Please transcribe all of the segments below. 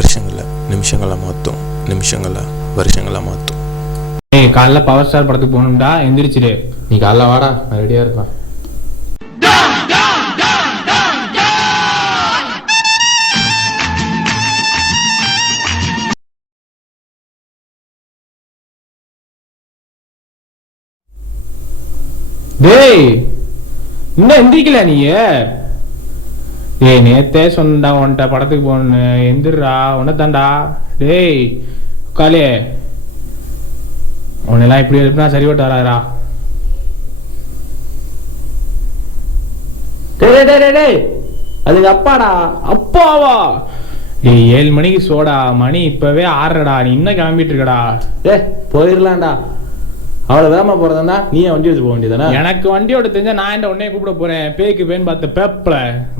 வருஷங்களை நிமிஷங்களை மாற்றும், நிமிஷங்களை வருஷங்களை மாற்றும். ஏய், காலைல பவர் ஸ்டார் படத்துக்கு போகணும்டா, எந்திரிச்சிரு. நீ காலைல வாடா, நான் ரெடியாக இருப்பேன். டேய், இன்னும் எந்திரிக்கல நீ? டேய், நேத்தே சொன்னா உன்ட்ட படத்துக்கு போகணுன்னு. எந்திரா, உன்னதாண்டா. டேய் காலே, உன்னெல்லாம் இப்படி எழுப்பினா சரிபட்டு வராதா? டேய், அதுக்கு அப்பாடா. அப்பாவா? டேய், 7 மணிக்கு சோடா, மணி இப்பவே 6:30டா. நீ இன்னும் கிளம்பிட்டு இருக்கடா. போயிடலாம்டா. அவ்வளோ வேகமாக போகிறதா நீ வண்டி வச்சு போக வேண்டியதானே? எனக்கு வண்டியோட தெரிஞ்சா நான் என்ன உடனே கூப்பிட போறேன். பேக்கு பேன்னு பார்த்த பேப்பல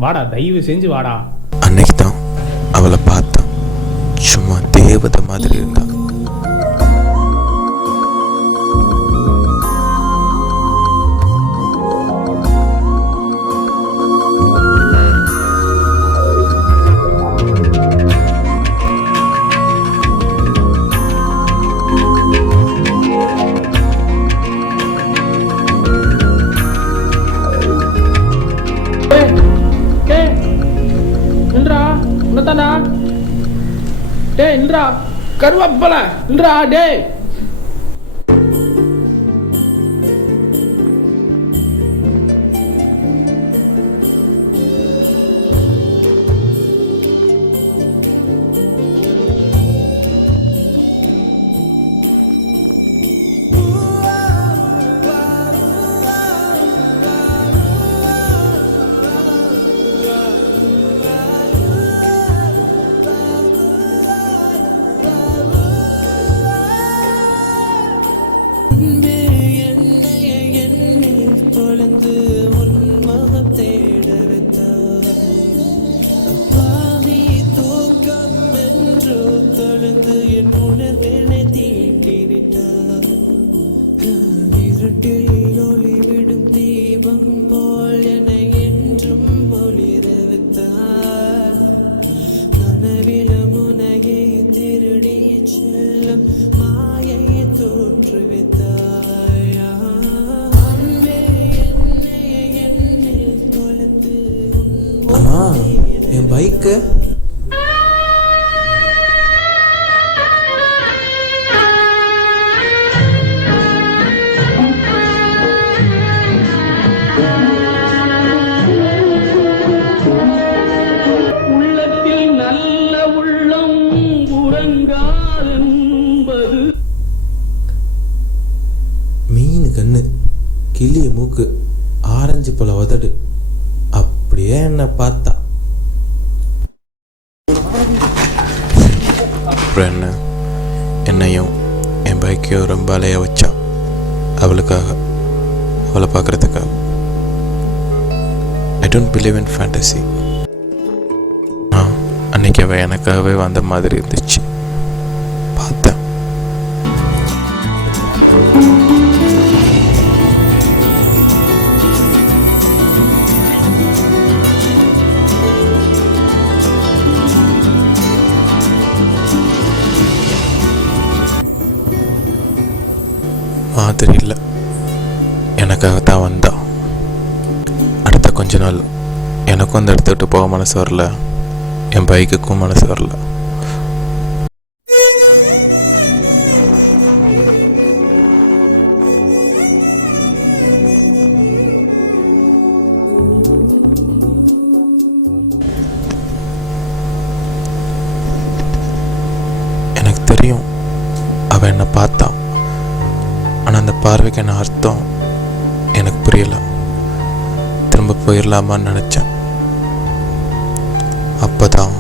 வாடா, தயவு செஞ்சு வாடா. அன்னைக்கு தான் அவளை பார்த்தேன். சும்மா தேவதை மாதிரி இருந்தா. கருவாப்பல டே. என் பைக்கு உள்ளத்தில் நல்ல உள்ளம் உறங்காதென்பது. மீன் கண்ணு, கிளிய மூக்கு, ஆரஞ்சு போல உதடு, அப்படியே என்ன பார்த்தா. அப்புறம் என்ன, என்னையும் என் பைக்கையும் ரொம்ப அலைய வச்சா. அவளுக்காக, அவளை பார்க்குறதுக்காக. I don't believe in fantasy. அன்னைக்கு அவள் எனக்காகவே வந்த மாதிரி இருந்துச்சு. பார்த்தேன். மாதிரி இல்லை, எனக்காகத்தான் வந்தா. அடுத்த கொஞ்ச நாள் எனக்கும் அந்த இடத்த விட்டு போக மனசு வரல, என் பைக்குக்கும் மனசு வரல. எனக்கு தெரியும் அவன் என்னை பார்த்தான். ஆனால் அந்த பார்வைக்கு என்ன அர்த்தம் எனக்கு புரியல. திரும்ப போயிடலாமான்னு நினச்சேன். அப்போதான்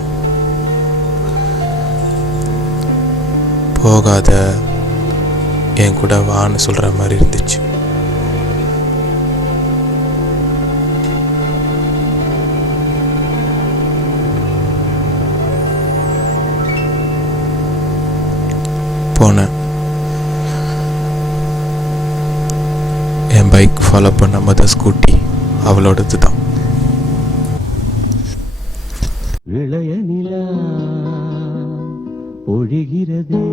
போகாத, என் கூட வான்னு சொல்கிற மாதிரி இருந்துச்சு. போனேன். என் பைக் ஃபாலோ பண்ண மொதல் ஸ்கூட்டி அவளோடது தான். இளைய நிலா பொழிகிறதே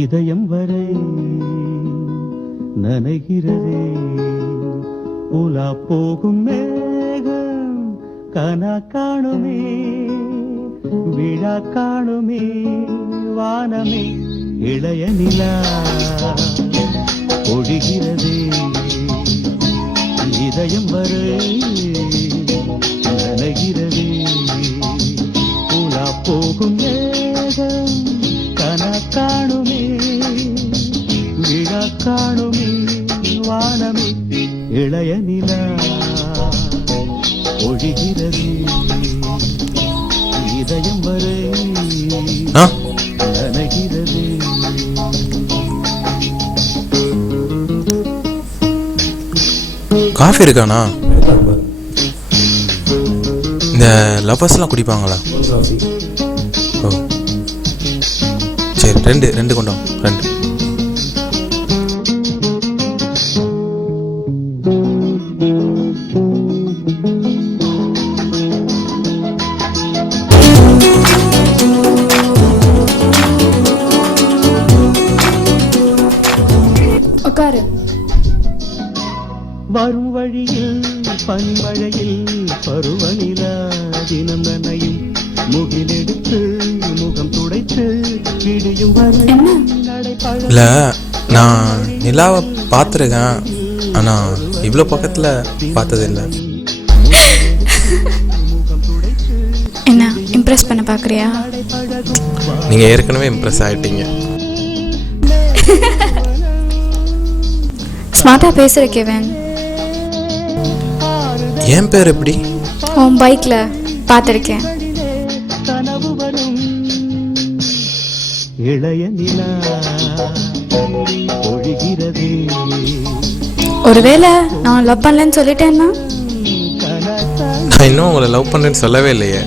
இதயம் வரை நனைகிறதே உலா போகும் மேகம் கனா காணுமே விழா காணுமே வானமே இளைய நிலா பொழிகிறதே இதயம் வரை நனைகிறதே உலா போகும் மேகம் கனா காணுமே விழா காணுமே வானமே இளைய நிலா ஒழிகிறது இதயம் வரை நனைகிறது. காஃபி இருக்காண்ணா? இந்த லவர்ஸ்லாம் குடிப்பாங்களா? ஓ சரி, ரெண்டு கொண்டோம், 2. உட்காரு. வரும் வழியில் பனிமழையில் பருவநிலா தினம் நனையும் முகிலெடுத்து முகம் துடைத்து விடியும் வரை இல்லை, நான் நிலாவை பார்த்துருக்கேன், ஆனால் இவ்வளோ பக்கத்தில் பார்த்ததில்லை. என்ன இம்ப்ரெஸ் பண்ண பார்க்குறியா? நீங்கள் ஏற்கனவே இம்ப்ரெஸ் ஆகிட்டீங்க. ஸ்மார்ட்டாக பேசுகிற கெவன். என் பேர் எப்படி? உன் பைக்கில் பார்த்துருக்கேன். கனவு வரும் இளைய நிலா ஒழிகிறது. ஒருவேளை நான் லவ் பண்ணலன்னு சொல்லிட்டேன்னா? நான் இன்னும் உங்களை லவ் பண்ணுறேன்னு சொல்லவே இல்லையே.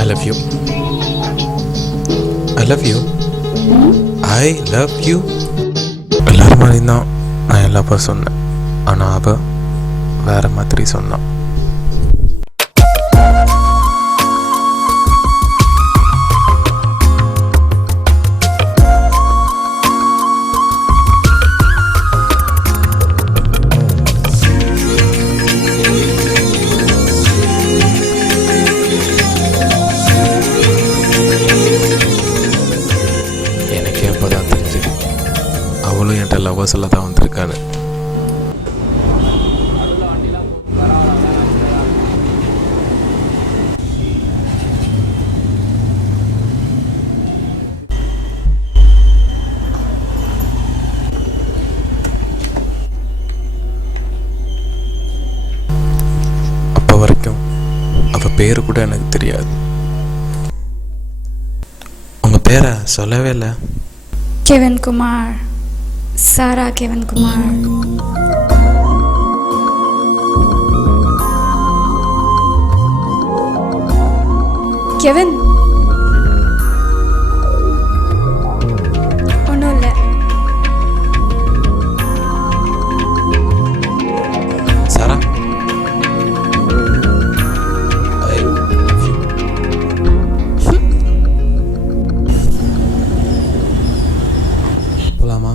I love you. I love you. I love you. எல்லாரும் மாதிரி தான் நான் எல்லாப்போ சொன்னேன், ஆனால் அவள் வேற மாதிரி சொன்னான். எனக்கே அப்போ தான் தெரிஞ்சுது அவளும் என்கிட்ட லவ்வர்ஸில் தான் வந்திருக்கான்னு. அப்போ வரைக்கும் அவள் பேரு கூட எனக்கு தெரியாது. உங்கள் பேரை சொல்லவே இல்லை. கெவன் குமார். சாரா கெவன் குமார். கெவன் ஒன்றும் இல்லை. சாரா, போலாமா?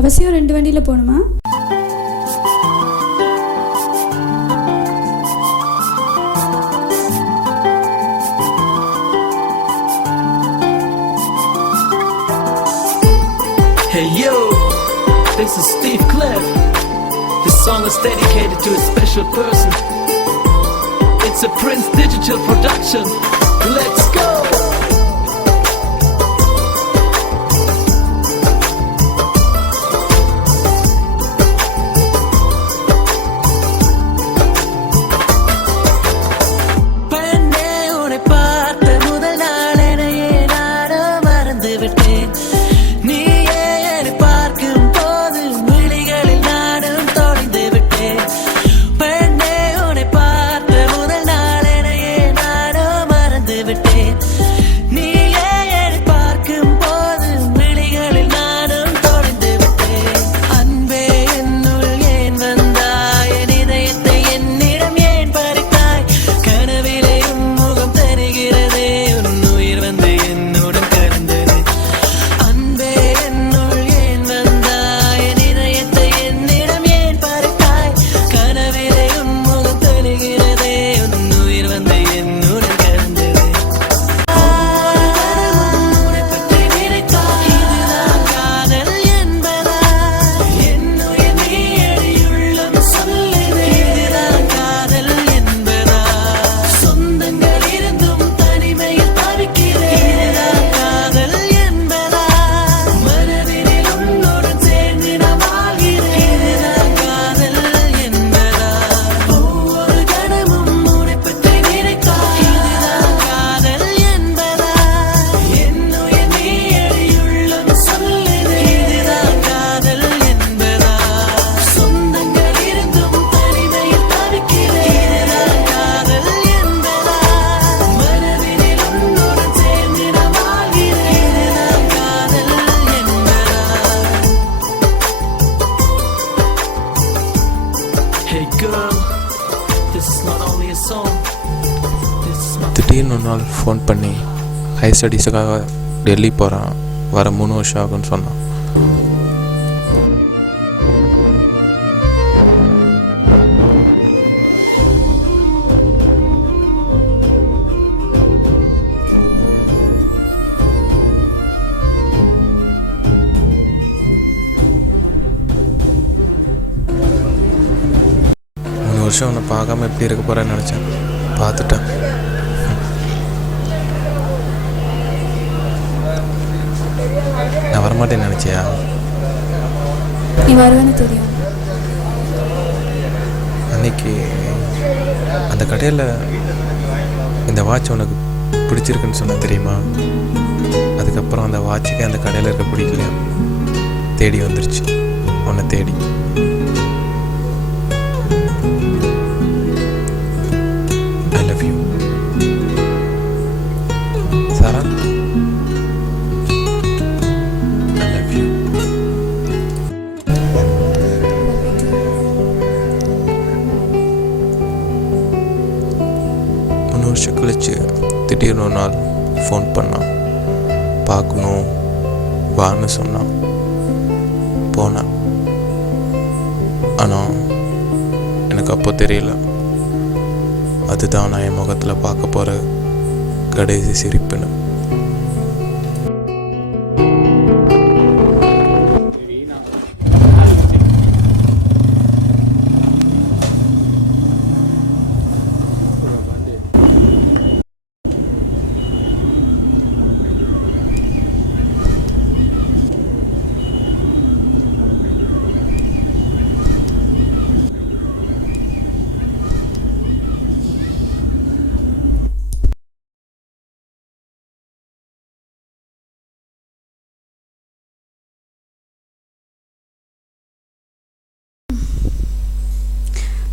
அவசியம் 2 வண்டியில் போகணுமா? Hey yo, this is Steve Cliff. This song is dedicated to a special person. It's a Prince Digital production. Let's go! விட்டே திடீர்னு ஒரு நாள் ஃபோன் பண்ணி ஹையர் ஸ்டடீஸுக்காக டெல்லி போகிறான், வர 3 வருஷம் ஆகும்னு சொன்னான். வருஷம் உன்னை பார்க்காம எப்படி இருக்க போகிறேன்னு நினச்சேன், பார்த்துட்டேன். நான் வரமாட்டேன்னு நினச்சியா? நீ வருவேன்னு தெரியும். அன்னைக்கு அந்த கடையில் இந்த வாட்ச் உனக்கு பிடிச்சிருக்குன்னு சொன்ன தெரியுமா? அதுக்கப்புறம் அந்த வாட்சுக்கே அந்த கடையில் இருக்க பிடிக்கலையா, தேடி வந்துருச்சு உன்னை தேடி. I love you. Sarah, I love you. 3 வருஷம் கழிச்சு திடீர்னு ஒரு நாள் ஃபோன் பண்ணான், பார்க்கணும் வான்னு சொன்னான். போனேன். ஆனால் எனக்கு அப்போ தெரியல, அதுதான் நான் என் முகத்தில் பார்க்க போகிற கடைசி சிரிப்புன்னு.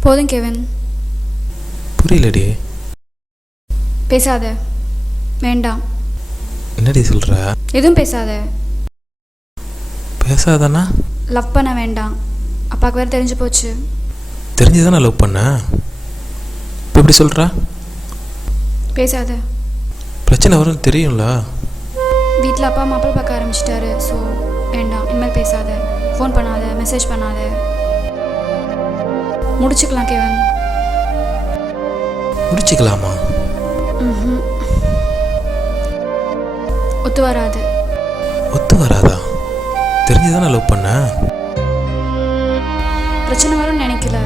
போதும் கெவின். புரியலடி. பேசாத, வேண்டாம். என்னடி சொல்கிற? எதுவும் பேசாத. பேசாதானா? லவ் பண்ண வேண்டாம், அப்பாவுக்கு வேறு தெரிஞ்சு போச்சு. தெரிஞ்சுதானே லவ் பண்ண, இப்போ எப்படி சொல்கிற? பேசாத. பிரச்சனை வரும்னு தெரியும்ல. வீட்டில் அப்பா மாப்பிள்ளை பார்க்க ஆரம்பிச்சிட்டாரு. ஸோ வேண்டாம், இனிமேல் பேசாத, ஃபோன் பண்ணாத, மெசேஜ் பண்ணாத. முடிச்சுக்கலாம் கெவின். முடிச்சுக்கலாமா? ஒத்து வராது. ஒத்து வராதா? தெரிஞ்சுதானே லவ் பண்ண. பிரச்சனை வரும்னு நினைக்கல.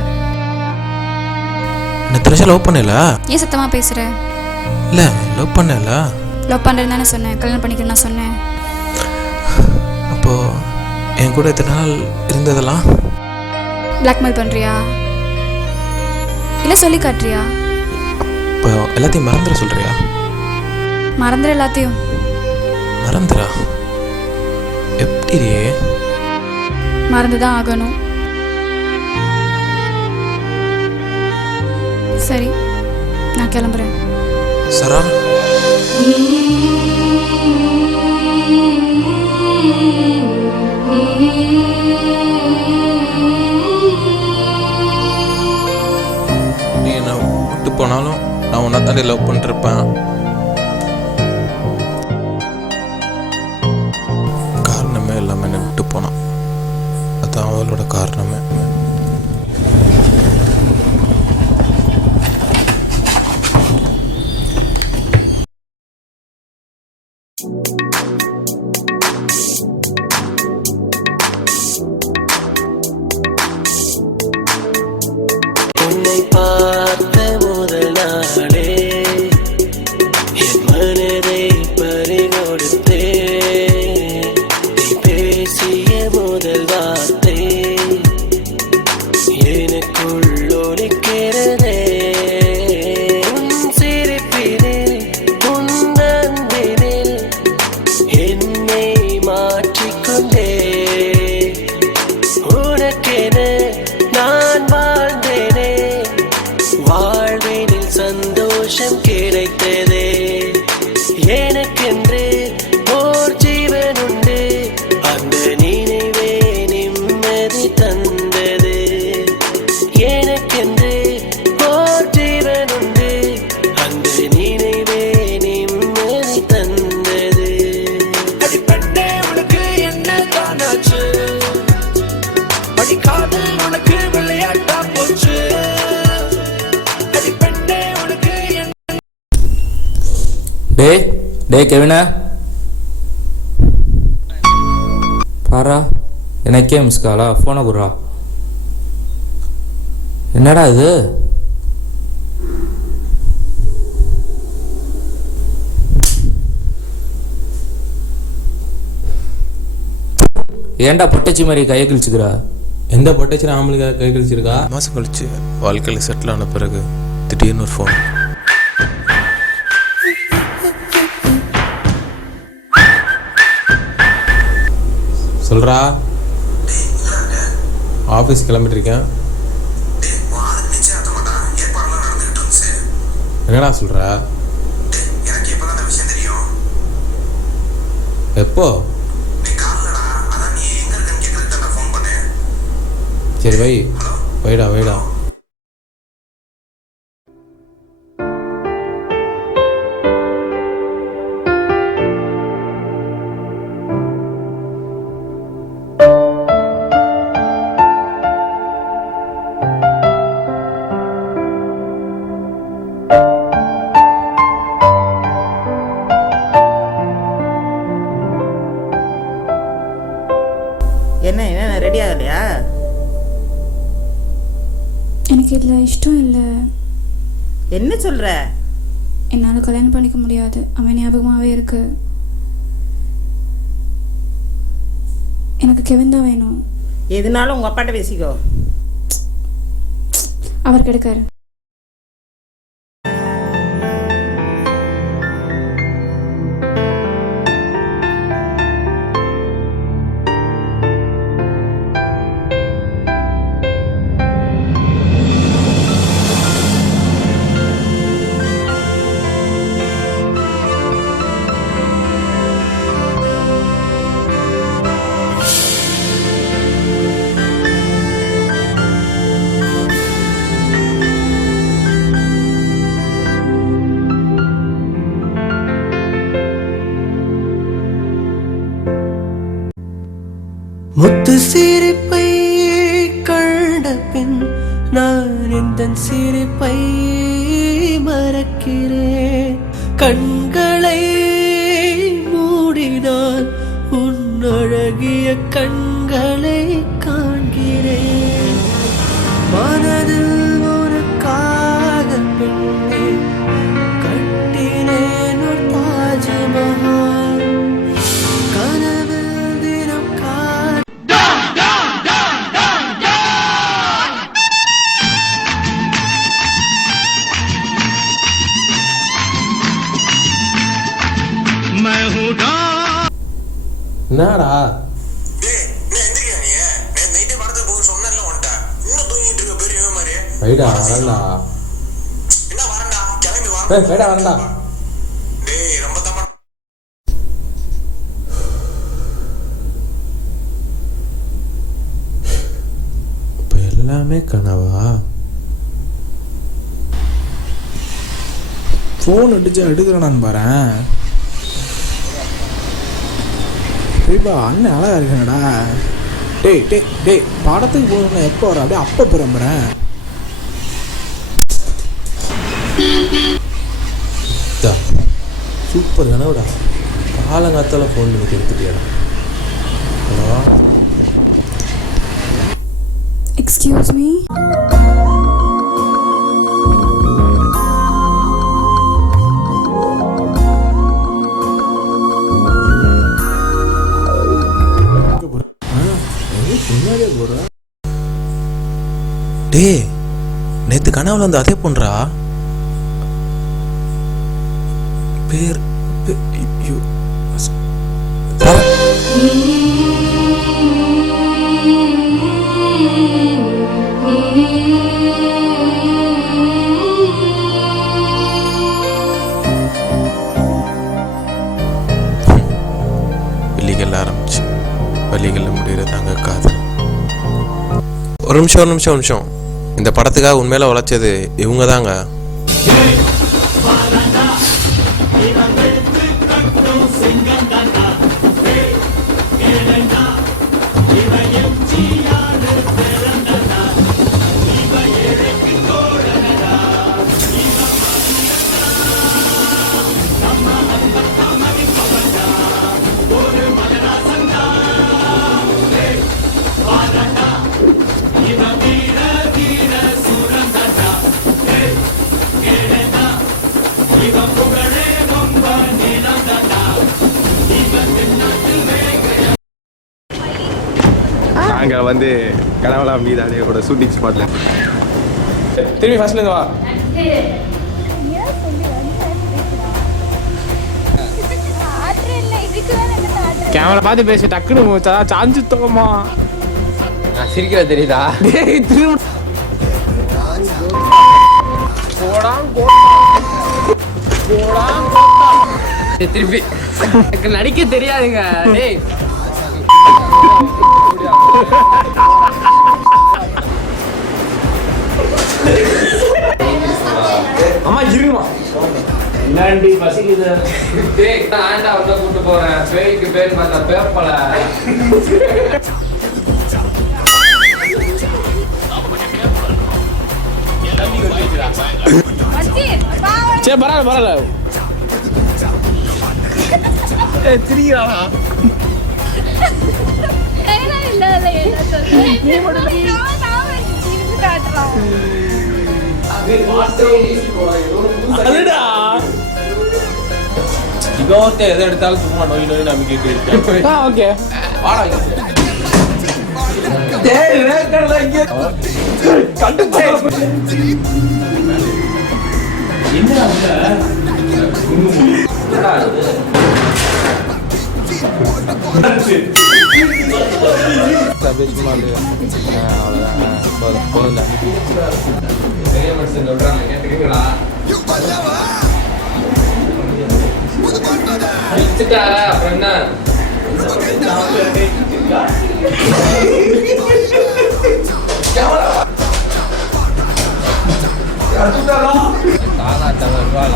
என்ன தெரிஞ்சா லவ் பண்ணல? ஏன் சத்தமாக பேசுகிற? இல்லை, லவ் பண்ணல. லவ் பண்ணுறேன்னு தானே சொன்னேன், கல்யாணம் பண்ணிக்கிறேன்னு நான் சொன்னேன். அப்போது என் கூட இத்தனை நாள் இருந்ததெல்லாம் பிளாக்மெயில் பண்ணுறியா இல்லை சொல்லி காட்டுறியா? இப்போ எல்லாத்தையும் மறந்துட சொல்கிறியா? மறந்துட எல்லாத்தையும். மறந்துடா? எப்படி? மறந்து தான் ஆகணும். சரி, நான் கிளம்புறேன். சரா, நீ என்னை விட்டு போனாலும் நான் உன்னை தாண்டி லவ் பண்ணிருப்பேன். காரணமே இல்லாமல் என்னை விட்டு போனான், அதான் அவளோட காரணமே. உன்னை பார்த்த முதல் நாளே என் மனதை பறிகொடுத்தே, நீ பேசிய முதல் வார்த்தை எனக்குள் ஒலிக்கிறதே. உன் சிரிப்பினில் உன் அன்பினில் என்னை மாற்றிக்கொண்டே, உனக்கென நான் வாழ்ந்தேனே, வாழ்வினில் சந்தோஷம் கிடைத்ததே. எனக்கென்று ஓர் ஜீவன் உண்டு, அந்த நினைவே நிம்மதி தந்தது. எனக்கென்று ஓர் ஜீவன் உண்டு, அந்த நினைவே டே கெவினா பாரா, எனக்கே மிஸ் காலா, ஃபோனை குடுறா. என்னடா இது? ஏன்டா பொட்டச்சி மாதிரி கையை கிழிச்சுக்கிறா? எந்த பொட்டச்சினா ஆம்பளுக்கு கை கழிச்சிருக்கா? மாதம் கழிச்சு வாழ்க்கையில் செட்டில் ஆன பிறகு திடீர்னு ஒரு ஃபோன். சொல்கிறா. ஆஃபீஸ் கிளம்பிட்டு இருக்கேன். என்னடா சொல்கிற? எப்போ? சரி வைடா. என்ன ரெடி ஆகலையா? எனக்கு இதில் இஷ்டம் இல்லை. என்ன சொல்கிற? என்னால் கல்யாணம் பண்ணிக்க முடியாது. அவன் ஞாபகமாகவே இருக்கு. எனக்கு கெவின் தான் வேணும். எதுனாலும் உங்கள் அப்பாட்ட பேசிக்கோ. அவர் கிடைக்காரு. முத்து சிரிப்பை கண்ட பின் நான் இந்த சிரிப்பை மறக்கிறேன். கண்களை மூடினால் உன் அழகிய கண்களை காண்கிறேன். மனதில் உனக்காக பெண்ணே கட்டினேன் ஒரு தாஜ்மஹால். கனவில் தினம் என்னடா வைடா வரண்டா. வைடா வரண்டா. இப்போ எல்லாமே கனவா? ஃபோன் அடிச்சு எடுக்கிறேன்னு பாறேன். சரிப்பா, அண்ணன் அழகா இருக்கேனடா. டேய் படத்துக்கு போகணும்னா எப்போ வர? அப்படியே அப்போ புறம்புறேன். சூப்பர் கனவுடா. காலங்காத்தால ஃபோன் பண்ணி கொடுத்துட்டியாடா. Hello, excuse me. டே, நேற்று கனவுல வந்து அதே பொண்ணுடா. பேர் வலிகள் ஆரம்பிச்சு வலிகள் முடிகிறதாங்க காதல். ஒரு நிமிஷம். இந்த படத்துக்காக உண்மையில உழைச்சது இவங்க தாங்க. நாங்கள் வந்து கனவலா மீதானியோட ஷூட்டிங் ஸ்பாட்ல திரும்பி ஃபர்ஸ்ட்லேருந்து வா. கேமரா பார்த்து பேச டக்குன்னு சாஞ்சு தோமா. நான் சிரிக்கிற தெரியுதா? திருப்பி எனக்கு நடிக்க தெரியாதுங்க. டேய் அம்மா இருமா. நன்றி பசிக்குது. டேய் நான் உள்ள கூட்டு போறேன். பேய்க்கு பேர் பார்த்தா பேப்பல. சரி பரவாயில்ல. திரியாடா இவன் எதை எடுத்தாலும் சும்மா நோய் நோய் நம்பிக்கை. ஓகே பெரிய மனுஷன் சொல்றாங்க கேட்டுக்கீங்களா? வச்சுட்டாரா அப்புறம் என்ன? தாலாட்ட வருவாள்.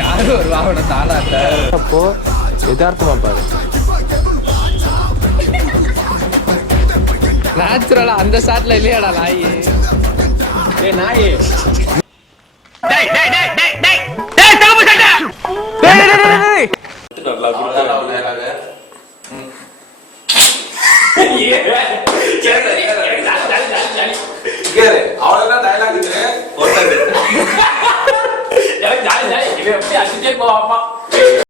யாரும் வருவாங்க தாலாட்ட. அப்போ யதார்த்தமா பாரு. நேச்சுரலா அந்த ஷாட்ல இல்லையாடா நாய்? நாயே